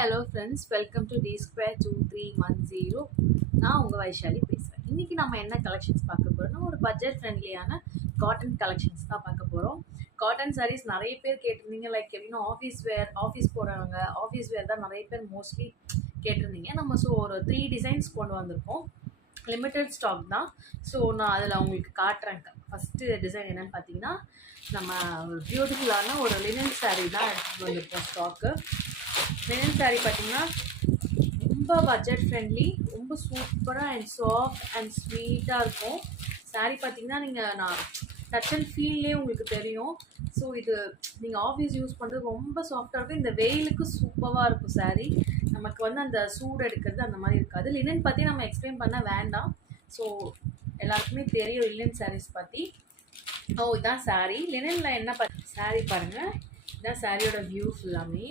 Hello friends, welcome to T square 2310. நான் உங்கள் வைஷாலி பேசுகிறேன். இன்றைக்கி நம்ம என்ன கலெக்ஷன்ஸ் பார்க்க போகிறோம்னா, ஒரு பட்ஜெட் ஃப்ரெண்ட்லியான காட்டன் கலெக்ஷன்ஸ் தான் பார்க்க போகிறோம். காட்டன் சாரீஸ் நிறைய பேர் கேட்டிருந்தீங்க. லைக் எப்படின்னா ஆஃபீஸ் போகிறவங்க ஆஃபீஸ் வேர் தான் நிறைய பேர் மோஸ்ட்லி கேட்டிருந்தீங்க. நம்ம ஒரு 3 டிசைன்ஸ் கொண்டு வந்திருக்கோம். லிமிட்டட் ஸ்டாக் தான். ஸோ நான் அதில் உங்களுக்கு காட்டுறேன். ஃபஸ்ட்டு டிசைன் என்னென்னு பார்த்தீங்கன்னா, நம்ம ஒரு பியூட்டிஃபுல்லான ஒரு லினன் சாரீ தான் எடுத்துகிட்டு வந்திருக்கோம் ஸ்டாக்கு. லினன் சாரீ பார்த்தீங்கன்னா ரொம்ப பட்ஜெட் ஃப்ரெண்ட்லி, ரொம்ப சூப்பராக அண்ட் சாஃப்ட் அண்ட் ஸ்வீட்டாக இருக்கும். சாரீ பார்த்தீங்கன்னா நான் டச் அண்ட் ஃபீல்லே உங்களுக்கு தெரியும். ஸோ இது நீங்கள் ஆஃபீஸ் யூஸ் பண்ணுறது ரொம்ப சாஃப்டாக இருக்கும். இந்த வெயிலுக்கு சூப்பராக இருக்கும் சாரீ. நமக்கு அந்த சூடு எடுக்கிறது அந்த மாதிரி இருக்காது. லினன் பற்றி நம்ம எக்ஸ்பிளைன் பண்ண வேண்டாம். ஸோ எல்லாருக்குமே தெரியும் லினன் சாரீஸ் பற்றி. இதுதான் சாரீ. லினனில் என்ன சாரீ பாருங்கள். இதுதான் சாரியோட வியூ ஃபுல்லாமே.